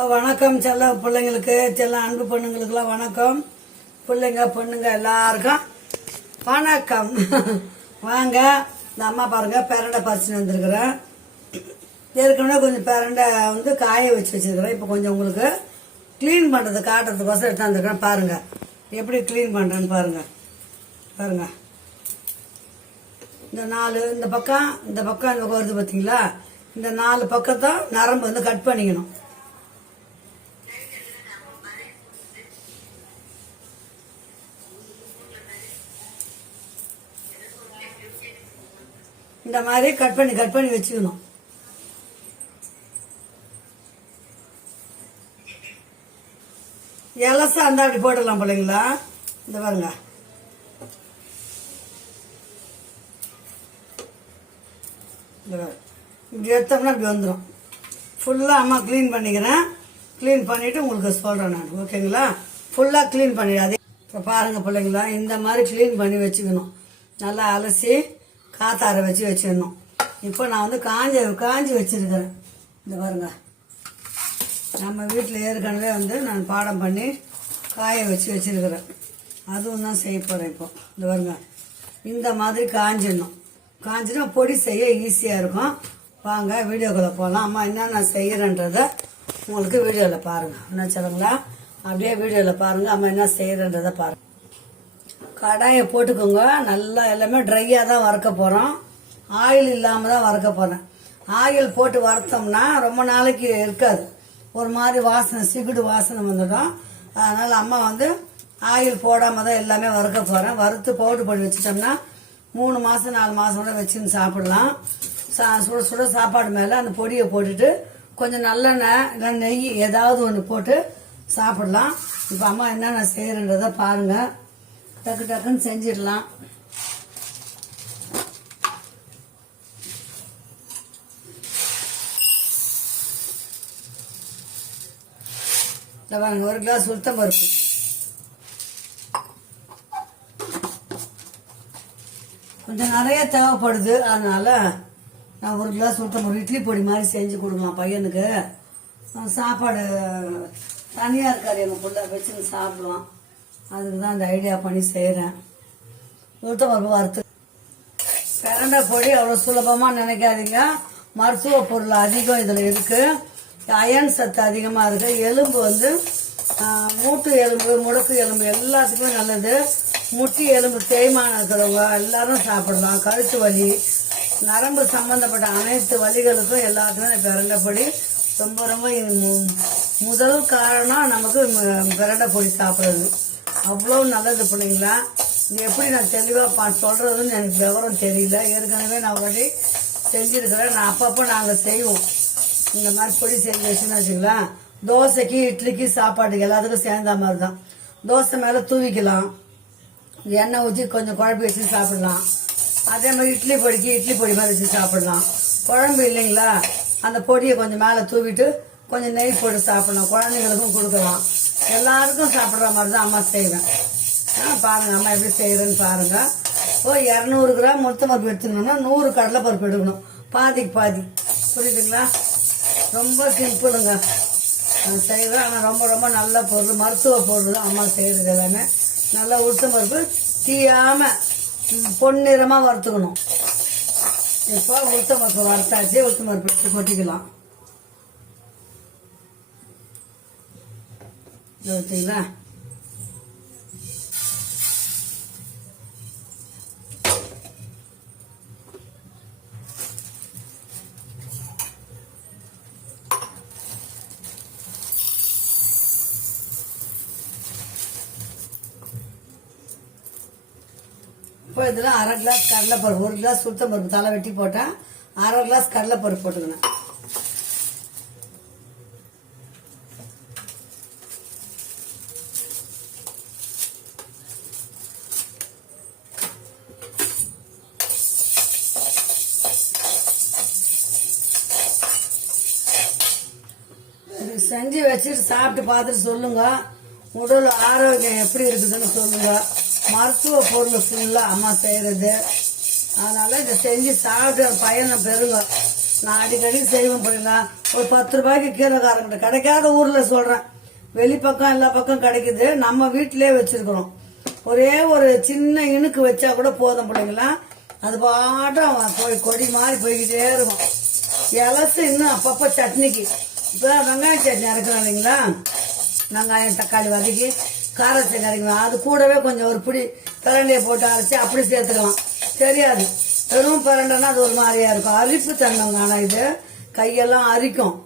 வணக்கம் செல்ல பிள்ளைங்களுக்கு, செல்ல அன்பு பொண்ணுங்களுக்குலாம் வணக்கம். பிள்ளைங்க பொண்ணுங்க எல்லாருக்கும் வணக்கம். வாங்க, இந்த அம்மா பாருங்க பெரண்டை பறிச்சுன்னு வந்துருக்குறேன். ஏற்கனவே கொஞ்சம் பெரண்டை காய வச்சிருக்கிறேன். இப்போ கொஞ்சம் உங்களுக்கு கிளீன் பண்ணுறது காட்டுறதுக்கோசம் எடுத்து வந்துருக்கிறேன். பாருங்க எப்படி கிளீன் பண்ணுறேன்னு பாருங்க. பாருங்க, இந்த பக்கம் இந்த பக்கம் வருது பார்த்தீங்களா? இந்த 4 பக்கத்தான் நரம்பு கட் பண்ணிக்கணும். இந்த மாதிரி கட் பண்ணி வச்சுக்கணும். எலசா இருந்தா அப்படி போடலாம் பிள்ளைங்களா. இந்த பாருங்க, இப்படி எடுத்தோம்னா இப்படி வந்துடும். ஃபுல்லாக அம்மா க்ளீன் பண்ணிக்கிறேன். க்ளீன் பண்ணிவிட்டு உங்களுக்கு சொல்கிறேன் நான், ஓகேங்களா? ஃபுல்லாக க்ளீன் பண்ணிடாதே. இப்போ பாருங்கள் பிள்ளைங்களா, இந்த மாதிரி க்ளீன் பண்ணி வச்சுக்கணும். நல்லா அலசி காத்தார வச்சு வச்சிடணும். இப்போ நான் காஞ்சி வச்சிருக்கிறேன். இந்த பாருங்க, நம்ம வீட்டில் ஏற்கனவே நான் பாடம் பண்ணி காய வச்சு வச்சிருக்கிறேன். அதுவும் தான் செய்ய போகிறேன். இப்போ இந்த பாருங்க, இந்த மாதிரி காஞ்சினா பொடி செய்ய ஈஸியாக இருக்கும். வாங்க வீடியோக்குள்ளே போகலாம். அம்மா என்னென்ன செய்கிறேன்றதை உங்களுக்கு வீடியோவில் பாருங்கள். என்ன சொல்லுங்களா, அப்படியே வீடியோவில் பாருங்கள். அம்மா என்ன செய்கிறேன்றதை பாருங்கள். கடாயை போட்டுக்கோங்க. நல்லா எல்லாமே ட்ரையாக தான் வறுக்க போகிறோம். ஆயில் இல்லாமல் தான் வறுக்க போகிறேன். ஆயில் போட்டு வறுத்தோம்னா ரொம்ப நாளைக்கு இருக்காது. ஒரு மாதிரி வாசனை, சிகுடு வாசனை வந்துடும். அதனால் அம்மா ஆயில் போடாமல் தான் எல்லாமே வறுக்க போகிறேன். வறுத்து பவுடர் பண்ணி வச்சுட்டோம்னா 3 மாதம் 4 மாதம் கூட வச்சுன்னு சாப்பிடலாம். சுட சுட சாப்பாடு மேலே அந்த பொடியை போட்டுட்டு கொஞ்சம் நல்லெண்ணெய் இல்லை நெய் ஏதாவது ஒன்று போட்டு சாப்பிடலாம். இப்போ அம்மா என்னென்ன செய்கிறன்றதை பாருங்கள். டக்கு டக்குன்னு செஞ்சிடலாம். பாருங்க, 1 கிளாஸ் உளுத்தம் பருப்பு, கொஞ்சம் நிறைய தேவைப்படுது. அதனால நான் 1 கிளாஸ் உளுத்தம் பருப்பு இட்லி பொடி மாதிரி செஞ்சு கொடுக்கலாம் பையனுக்கு. சாப்பாடு தனியாக இருக்காது, எங்கள் பிள்ளை வச்சுன்னு சாப்பிடுவான். அதுக்கு தான் அந்த ஐடியா பண்ணி செய்கிறேன். உளுத்தம் பருப்பு வறுத்து. பெரண்டை பொடி அவ்வளோ சுலபமாக நினைக்காதீங்க. மருத்துவ பொருள் அதிகம் இதில் இருக்குது. அயன் சத்து அதிகமாக இருக்குது. எலும்பு மூட்டு எலும்பு, முடக்கு எலும்பு எல்லாத்துக்குமே நல்லது. முட்டி எலும்பு தேய்மானம் இருக்கிறவங்க எல்லாரும் சாப்பிடலாம். கழுத்து வலி, நரம்பு சம்பந்தப்பட்ட அனைத்து வலிகளுக்கும் எல்லாத்துக்குமே பெரண்டை பொடி ரொம்ப ரொம்ப முதல் காரணம் நமக்கு பெரண்டை பொடி சாப்பிட்றது. அவ்வளோ நல்லது பிள்ளைங்களா. இது எப்படி நான் தெளிவாக சொல்கிறதுன்னு எனக்கு விவரம் தெரியல. ஏற்கனவே நான் ஒரு செஞ்சுருக்கிறேன். நான் அப்பப்போ நாங்கள் செய்வோம். இந்த மாதிரி பொடி செஞ்சு வச்சுன்னு வச்சுக்கலாம். தோசைக்கு, இட்லிக்கு, சாப்பாட்டுக்கு எல்லாத்துக்கும் சேர்ந்த மாதிரி தான். தோசை மேலே தூவிக்கலாம். எண்ணெய் ஊற்றி கொஞ்சம் குழம்பு வச்சு சாப்பிடலாம். அதே மாதிரி இட்லி பொடிக்கு இட்லி பொடி மாதிரி வச்சு சாப்பிடலாம். குழம்பு இல்லைங்களா, அந்த பொடியை கொஞ்சம் மேலே தூவிட்டு கொஞ்சம் நெய் போட்டு சாப்பிடலாம். குழந்தைங்களுக்கும் கொடுக்கலாம். எல்லாருக்கும் சாப்பிட்ற மாதிரி தான் அம்மா செய்வேன். பாருங்கள் அம்மா எப்படி செய்கிறேன்னு பாருங்கள். 200 கிராம் உளுத்தம் பருப்பு எடுத்துக்கணும்னா 100 கடலைப்பருப்பு எடுக்கணும். பாதிக்கு பாதி, புரியுதுங்களா? ரொம்ப சிம்பிளுங்க நான் செய்வேன். ஆனால் ரொம்ப ரொம்ப நல்ல பொருள், மருத்துவ பொருள் தான் அம்மா செய்கிறது. எல்லாமே நல்லா உளுத்தம் பருப்பு தீயாமல் பொன்னிறமாக வறுத்துக்கணும். இப்போ உளுத்தம் பருப்பு வறுத்தாச்சு. உளுத்தம் பருப்பு எடுத்து கொட்டிக்கலாம். பார்த்தீங்களா? இப்போ இதில் 1/2 கிளாஸ் கடலைப்பருப்பு, 1 கிளாஸ் சுத்தம் பருப்பு தலை வெட்டி போட்டேன். 1/2 கிளாஸ் கடலைப்பருப்பு போட்டுக்கணும். செஞ்சு வச்சுட்டு சாப்பிட்டு பார்த்துட்டு சொல்லுங்க. உடல் ஆரோக்கியம் எப்படி இருக்குதுன்னு சொல்லுங்க. மருத்துவ பொருள் ஃபுல்லாக அம்மா செய்கிறது. அதனால இதை செஞ்சு சாப்பிட்டு பயனை பெறுங்க. நான் அடிக்கடி செய்வேன் பிள்ளைங்களா. ஒரு 10 ரூபாய்க்கு கீரைக்காரங்கிட்ட கிடைக்காத ஊரில் சொல்கிறேன். வெளிப்பக்கம் எல்லா பக்கம் கிடைக்குது. நம்ம வீட்டிலே வச்சிருக்கிறோம். ஒரே ஒரு சின்ன இணுக்கு வச்சா கூட போதும் பிள்ளைங்களா. அது பாட்டும் போய் கொடி மாதிரி போய்கிட்டே இருக்கும். இலசு இன்னும் அப்பப்போ சட்னிக்கு இப்போ வெங்காய சட்னி அரைக்கிறோம் இல்லைங்களா. வெங்காயம் தக்காளி வதக்கி காரத்தை அரைக்கலாம். அது கூடவே கொஞ்சம் ஒரு பிடி பிரண்டையை போட்டு அரைச்சி அப்படி சேர்த்துக்கலாம். தெரியாது வெறும் பிரண்டைன்னா அது ஒரு மாதிரியா இருக்கும். அரிப்பு தந்தவங்க. ஆனால் இது கையெல்லாம் அரிக்கும்.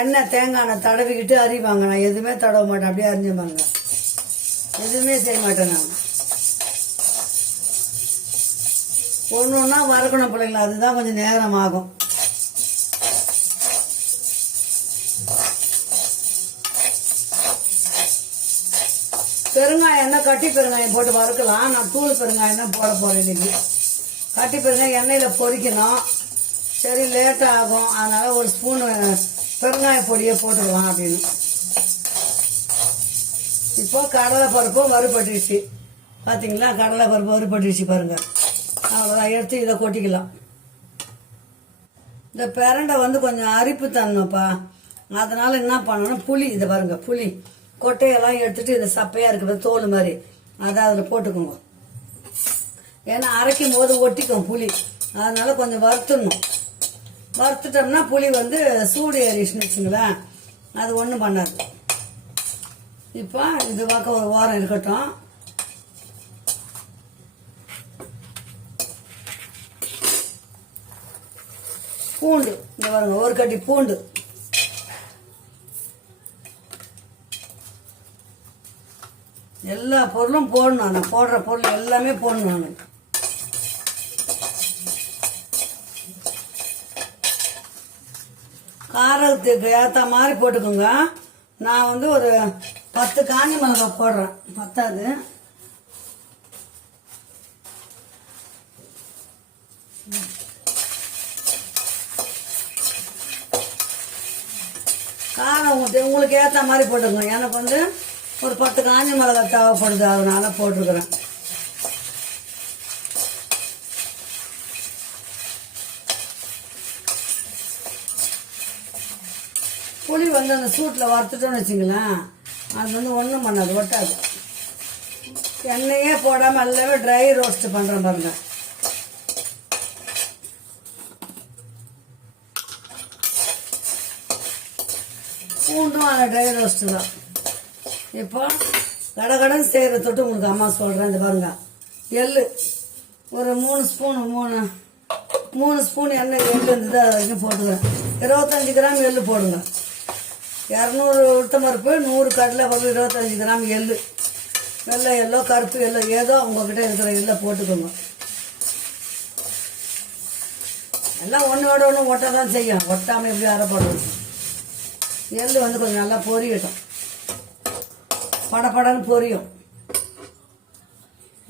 எண்ணெய் தேங்காய் எண்ணெய் தடவிக்கிட்டு அரிவாங்க. நான் எதுவுமே தடவ மாட்டேன். அப்படியே அரிஞ்சுப்பாங்க. எதுவுமே செய்ய மாட்டேன் நான். ஒன்று ஒன்றா வறுக்கணும் பிள்ளைங்களா. அதுதான் கொஞ்சம் நேரம் ஆகும். பெருங்காயம் என்ன கட்டி பெருங்காயம் போட்டு வறுக்கலாம். நான் தூள் பெருங்காயம் தான் போட போறேன் இன்னைக்கு. கட்டி பெருங்காயம் எண்ணெயில் பொரிக்கணும். சரி லேட்டாக ஆகும். அதனால ஒரு ஸ்பூன் பெருங்காய பொடியை போட்டுக்கலாம் அப்படின்னு. இப்போ கடலை பருப்பும் வறுபட்டுருச்சு. பார்த்தீங்களா, கடலை பருப்பு வறுபட்டுருச்சு பாருங்க. அவ்வளோதான். எடுத்து இதை கொட்டிக்கலாம். இந்த பிரண்டை வந்து கொஞ்சம் அரிப்பு தரணும்ப்பா. அதனால என்ன பண்ணணும், புளி இதை பாருங்க, புளி கொட்டையெல்லாம் எடுத்துட்டு இந்த சப்பையா இருக்கிற தோல் மாதிரி அதை அதில் போட்டுக்கோங்க. ஏன்னா அரைக்கும் போது ஒட்டிக்கும் புளி. அதனால கொஞ்சம் வறுத்துடணும். வறுத்துட்டோம்னா புளி வந்து சூடு ஏறிச்சுன்னு வச்சுங்களேன், அது ஒன்றும் பண்ணாது. இப்போ இது பக்கம் ஒரு வாரம் இருக்கட்டும். பூண்டு இந்த பாருங்க, ஒரு கட்டி பூண்டு. எல்லா பொருளும் போடணும். நான் போடுற பொருள் எல்லாமே போடணும். நான் காரத்துக்கு ஏற்ற மாதிரி போட்டுக்கோங்க. நான் வந்து ஒரு 10 காஞ்ச மிளகாய் போடுறேன். பத்தாது. காரம் உங்களுக்கு ஏற்ற மாதிரி போட்டுக்கோங்க. எனக்கு வந்து ஒரு 10 காஞ்ச மிளகாய் தேவைப்படுது. அதனால போட்டிருக்கிறேன். புளி வந்து அந்த சூட்டில் வறுத்துட்டோன்னு வச்சுங்களேன், அது வந்து ஒன்றும் பண்ணாது, ஒட்டாது. எண்ணெயே போடாமல் எல்லாமே ட்ரை ரோஸ்ட் பண்ணுறேன் பாருங்க. பூண்டும் அந்த ட்ரை ரோஸ்ட்டு தான். இப்போ கடகடன் செய்கிற தொட்டு உங்களுக்கு அம்மா சொல்கிறேன். இந்த பாருங்க, எள்ளு ஒரு 3 ஸ்பூன் எண்ணெய் எள்ளு இருந்தது. அது வரைக்கும் போட்டுக்கிறேன். 25 கிராம் எள்ளு போடுங்க. 200 உளுத்தம்பருப்பு, 100 கடலை பருப்பு, 25 கிராம் எள்ளு. வெள்ளை எள்ளோ கருப்பு எள்ளோ ஏதோ உங்ககிட்ட இருக்கிற எள்ளை போட்டுக்கோங்க. எல்லாம் ஒன்றோட ஒன்று ஒட்ட தான் செய்யும். ஒட்டாமல் எப்படி அரைப்படும். எள்ளு வந்து கொஞ்சம் நல்லா பொரியட்டும். படப்படன்னு பொரியும்.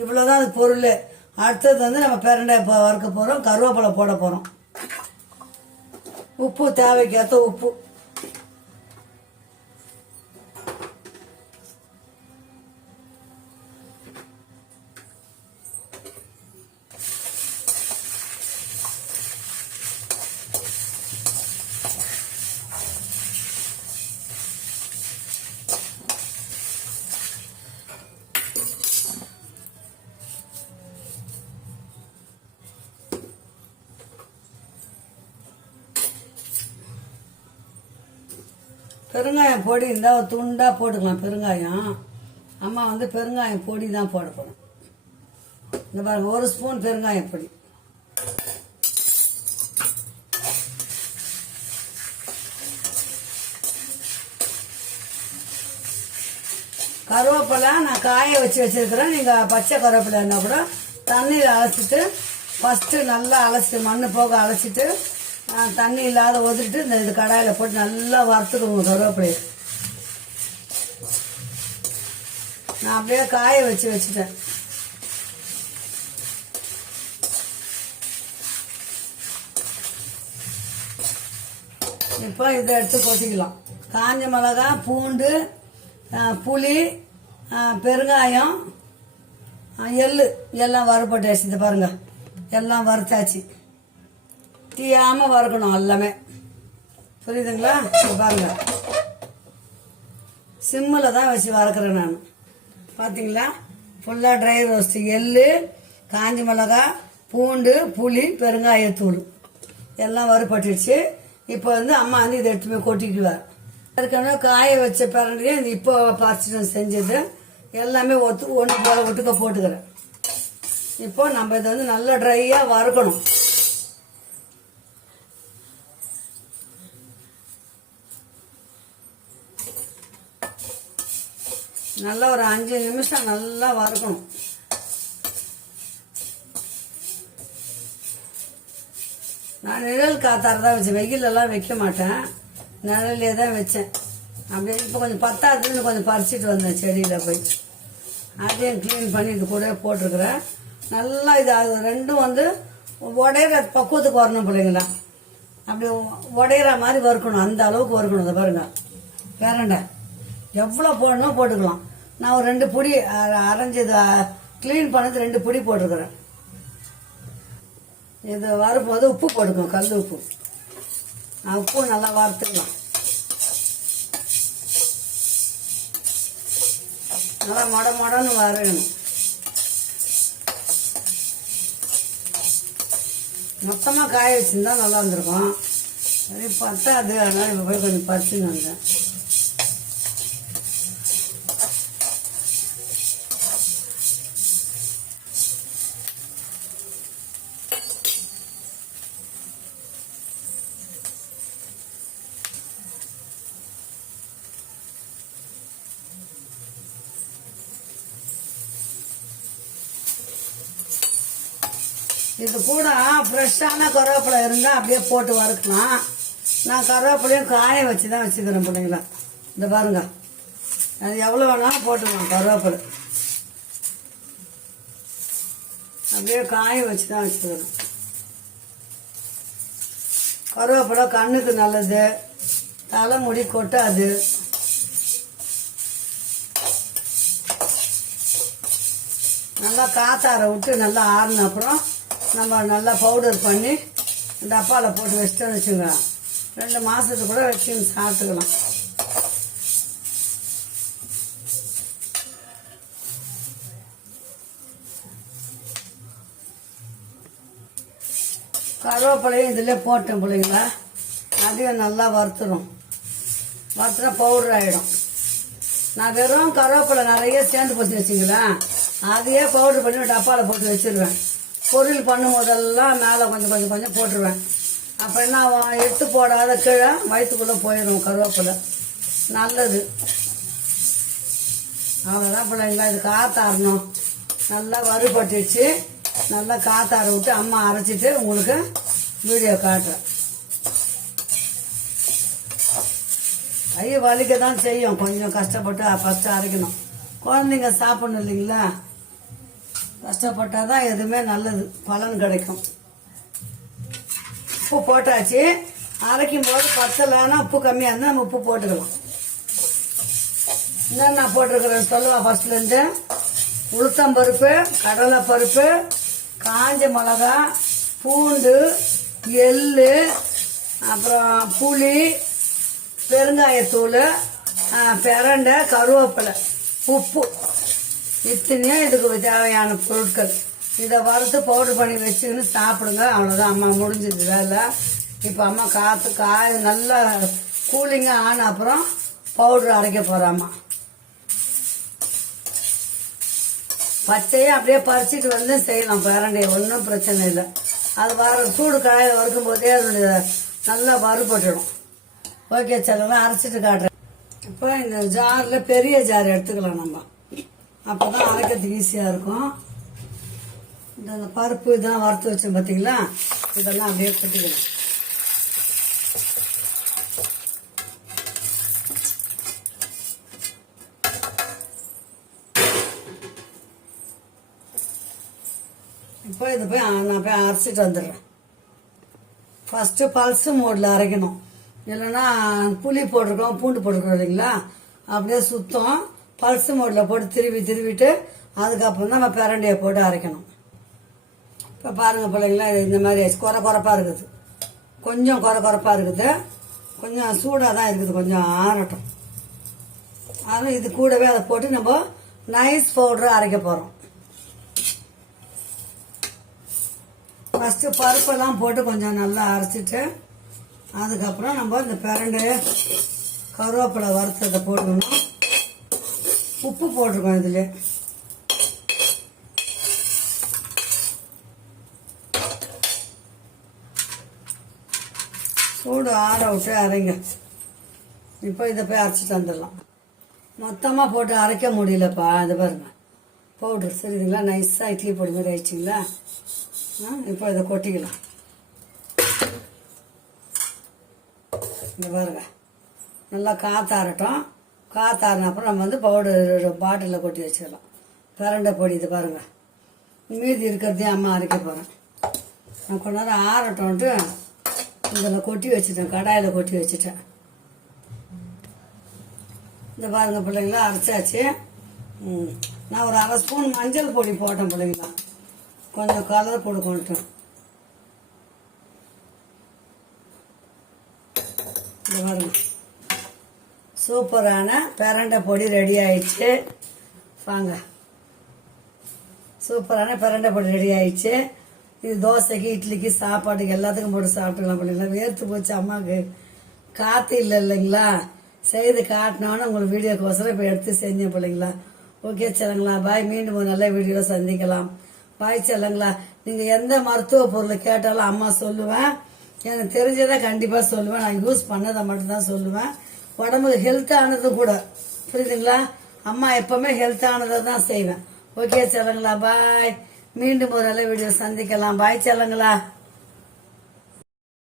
இவ்வளோதான் அது பொருள். அடுத்தது வந்து நம்ம பிரண்டை வறுக்க போகிறோம். கருவேப்பிலை போட போகிறோம். உப்பு தேவைக்கேற்ற உப்பு. பெருங்காயம் பொடி இருந்தால் ஒரு துண்டாக போட்டுக்கலாம். பெருங்காயம் அம்மா வந்து பெருங்காயம் பொடி தான் போட போகிறோம். இந்த பாருங்க, 1 ஸ்பூன் பெருங்காயம் பொடி. கருவேப்பிலை நான் காய வச்சிருக்கிறேன். நீங்கள் பச்சை கருவேப்பிலை இருந்தால் கூட தண்ணியில் அலசிட்டு ஃபஸ்ட்டு நல்லா அலசிட்டு மண் போக அலசிட்டு தண்ணி இல்லாத ஒதுட்டு இந்த கடாயில் போட்டு நல்லா வறுத்துக்கோங்க. கருவேப்பிலையை நான் அப்படியே காய வச்சுட்டேன். இப்போ இதை எடுத்து கொட்டிக்கலாம். காஞ்ச மிளகாய், பூண்டு, புளி, பெருங்காயம், எள்ளு எல்லாம் வறுபட்டாச்சு. இந்த பாருங்க, எல்லாம் வறுத்தாச்சு. தீயாமல் வறுக்கணும் எல்லாமே. புரியுதுங்களா? பாருங்க, சிம்மில் தான் வச்சு வறுக்கிறேன் நான். பார்த்தீங்களா? ஃபுல்லாக ட்ரை ரோஸ்ட், எள்ளு, காஞ்சி மிளகா, பூண்டு, புளி, பெருங்காயத்தூள் எல்லாம் வறுபட்டுடுச்சு. இப்போ அம்மா இதை எடுத்து போய் கொட்டிக்குவார். ஏற்கனவே காய வச்ச பிரண்டையே இப்போ பறிச்சுட்டு செஞ்சது எல்லாமே ஒன்று போல ஒட்டுக்க போட்டுக்கிறேன். இப்போ நம்ம இதை நல்லா ட்ரையாக வறுக்கணும். நல்லா ஒரு 5 நிமிஷம் நல்லா வறுக்கணும். நான் நிழல் காத்தார தான் வச்சேன், வெயிலெல்லாம் வைக்க மாட்டேன், நிழலே தான் வச்சேன். அப்படியே இப்போ கொஞ்சம் பத்தாதுன்னு கொஞ்சம் பறிச்சிட்டு வந்தேன் செடியில் போய். அதையும் க்ளீன் பண்ணிட்டு கூட போட்டிருக்கிறேன். நல்லா இது அது ரெண்டும் உடையிற பக்குவத்துக்கு வரணும் பிள்ளைங்களா. அப்படி உடையிற மாதிரி வறுக்கணும், அந்த அளவுக்கு வறுக்கணும். அதை பாருங்க, வேறண்ட எவ்வளோ போடணும் போட்டுக்கலாம். நான் ஒரு 2 பொடி அரைஞ்சி க்ளீன் பண்ணது 2 பொடி போட்டிருக்கிறேன். இது வரும்போது உப்பு போட்டுக்கணும், கல் உப்பு. உப்பு நல்லா வறுத்துக்கலாம். நல்லா மொடன்னு வரையணும். மொத்தமாக காய வச்சுருந்தா நல்லா இருந்திருக்கும். சரி பத்தாது, அதனால இப்போ போய் கொஞ்சம் பறிச்சுன்னு வந்தேன். இது கூட ஃப்ரெஷ்ஷான கருவேப்பிலை இருந்தால் அப்படியே போட்டு வறுக்கலாம். நான் கருவேப்பிலையும் காய வச்சு தான் வச்சுக்கிறேன் பிள்ளைங்களா. இந்த பாருங்க, அது எவ்வளோ வேணாலும் போட்டுக்கலாம். கருவேப்பிலை அப்படியே காய வச்சு தான் வச்சுக்கிறேன். கருவேப்பிலை கண்ணுக்கு நல்லது, தலைமுடி கொட்டாது. நல்லா காத்தார விட்டு நல்லா ஆறின அப்புறம் நம்ம நல்லா பவுடர் பண்ணி டப்பாவில் போட்டு வச்சுட்டோன்னு வச்சுக்கலாம். 2 மாதத்துக்கு கூட வச்சு சாப்பிட்டுக்கலாம். கருவேப்பிலையும் இதில் போட்டேன் பிள்ளைங்களா. அதையும் நல்லா வறுத்துடும். வறுத்துனா பவுடர் ஆகிடும். நான் வெறும் கருவேப்பிலை நிறைய சேர்ந்து போச்சு வச்சுங்களேன், அதையே பவுடர் பண்ணி டப்பாவில் போட்டு வச்சிருவேன். பொரியல் பண்ணும் போதெல்லாம் மேலே கொஞ்சம் போட்டுருவேன். அப்போ என்ன எடுத்து போடாத கீழே வயிற்றுக்குள்ளே போயிடும் கருவேப்பிலை. நல்லது. அவ்வளோதான் பிள்ளைங்களா. இது காத்தாரணும். நல்லா வறுபட்டுச்சு. நல்லா காத்தார விட்டு அம்மா அரைச்சிட்டு உங்களுக்கு வீடியோ காட்டுறேன். கை வலிக்க தான் செய்யும், கொஞ்சம் கஷ்டப்பட்டு ஃபஸ்ட்டு அரைக்கணும். குழந்தைங்க சாப்பிடணும் இல்லைங்களா, கஷ்டப்பட்டால் தான் எதுவுமே நல்லது, பலன் கிடைக்கும். உப்பு போட்டாச்சு. அரைக்கும் போது பத்தலைன்னா உப்பு கம்மியாக இருந்தால் நம்ம உப்பு போட்டுக்கலாம். என்னென்ன போட்டிருக்கிறேன்னு சொல்லுவா ஃபஸ்ட்லேருந்து. உளுத்தம்பருப்பு, கடலைப்பருப்பு, காஞ்ச மிளகா, பூண்டு, எள்ளு, அப்புறம் புளி, பெருங்காயத்தூள், பிரண்டை, கருவேப்பிலை, உப்பு. இத்தனையும் இதுக்கு தேவையான பொருட்கள். இதை வறுத்து பவுடர் பண்ணி வச்சுக்கின்னு சாப்பிடுங்க. அவ்வளோதான் அம்மா, முடிஞ்சது வேலை. இப்போ அம்மா காய நல்லா கூலிங்காக ஆன அப்புறம் பவுடர் அரைக்க போகிறாம்மா. பச்சையாக அப்படியே பறிச்சிட்டு செய்யலாம் பிரண்டையை, ஒன்றும் பிரச்சனை இல்லை. அது சூடு காய வறுக்கும் போதே அதனுடைய நல்லா வறுபட்டுடும். ஓகே, செல்லாம் அரைச்சிட்டு காட்டுறேன். இப்போ இந்த ஜாரில் பெரிய ஜார் எடுத்துக்கலாம் நம்ம, அப்போ தான் அரைக்கிறதுக்கு ஈஸியாக இருக்கும். இந்த பருப்பு இதெல்லாம் வறுத்து வச்சோம் பார்த்தீங்களா, இதெல்லாம் அப்படியே கொட்டிக்கலாம். இப்போ இதை போய் நான் போய் அரைச்சிட்டு வந்துடுறேன். ஃபஸ்ட்டு பல்ஸு மோடில் அரைக்கணும், இல்லைன்னா புளி போட்டிருக்கோம், பூண்டு போட்டிருக்கோம் இல்லைங்களா, அப்படியே சுத்தம். பல்ஸு மோடில் போட்டு திருவிட்டு அதுக்கப்புறம் தான் நம்ம பிரண்டையை போட்டு அரைக்கணும். இப்போ பாருங்கள் பிள்ளைங்களா, இது இந்த மாதிரி குறப்பாக இருக்குது. கொஞ்சம் குறப்பாக இருக்குது, கொஞ்சம் சூடாக தான் இருக்குது, கொஞ்சம் ஆறட்டும். அதனால் இது கூடவே அதை போட்டு நம்ம நைஸ் பவுடர் அரைக்க போகிறோம். ஃபஸ்ட்டு பருப்பெல்லாம் போட்டு கொஞ்சம் நல்லா அரைச்சிட்டு அதுக்கப்புறம் நம்ம இந்த பிரண்டு கருவேப்பிலை வறுத்ததை போட்டுக்கணும். உப்பு போட்டிருக்கோம் இதில். சூடு ஆற விட்டு அரைங்க. இப்போ இதை போய் அரைச்சிட்டு வந்துடலாம். மொத்தமாக போட்டு அரைக்க முடியலப்பா. அது பாருங்க பவுட்ரு சரிங்களா, நைஸாக இட்லி பொடி மாதிரி ஆயிடுச்சிங்களா. இப்போ இதை கொட்டிக்கலாம். இந்த பாருங்க நல்லா காத்தாரட்டும். காத்தாரின அப்புறம் நம்ம வந்து பவுடர் பாட்டிலில் கொட்டி வச்சிடலாம். பிரண்டை பொடி இது பாருங்க, மீதி இருக்கிறதையும் அம்மா அரைக்க போகிறேன். நான் கொஞ்ச நேரம் ஆறட்டோன்ட்டு இதில் கொட்டி வச்சுட்டேன், கடாயில் கொட்டி வச்சுட்டேன். இந்த பாருங்க பிள்ளைங்களா அரைச்சாச்சு. நான் ஒரு அரை ஸ்பூன் மஞ்சள் பொடி போட்டேன் பிள்ளைங்களா, கொஞ்சம் கலர் கொடுக்கணும். இந்த பாருங்க சூப்பரான பிரண்டை பொடி ரெடி ஆயிடுச்சு. வாங்க, சூப்பரான பிரண்டை பொடி ரெடி ஆயிடுச்சு. இது தோசைக்கு இட்லிக்கு சாப்பாட்டுக்கு எல்லாத்துக்கும் போட்டு சாப்பிட்டுக்கலாம் பிள்ளைங்களா. வேர்த்து போச்சு அம்மாவுக்கு, காற்று இல்லை இல்லைங்களா. செய்து காட்டினோன்னு உங்களுக்கு வீடியோக்கோசரம் இப்போ எடுத்து செஞ்சேன் பிள்ளைங்களா. ஓகே செல்லுங்களா, பாய். மீண்டும் ஒரு நல்ல வீடியோவில் சந்திக்கலாம். பாய் செல்லுங்களா. நீங்கள் எந்த மருத்துவ பொருளை கேட்டாலும் அம்மா சொல்லுவேன், எனக்கு தெரிஞ்சதை கண்டிப்பாக சொல்லுவேன். நான் யூஸ் பண்ணதை மட்டும்தான் சொல்லுவேன். உடம்புக்கு ஹெல்த்தானது கூட, புரியுதுங்களா. அம்மா எப்பவுமே ஹெல்த்தானதை தான் செய்வேன். ஓகே செல்லுங்களா, பாய். மீண்டும் ஒரு நல்ல வீடியோ சந்திக்கலாம். பாய் செல்லுங்களா.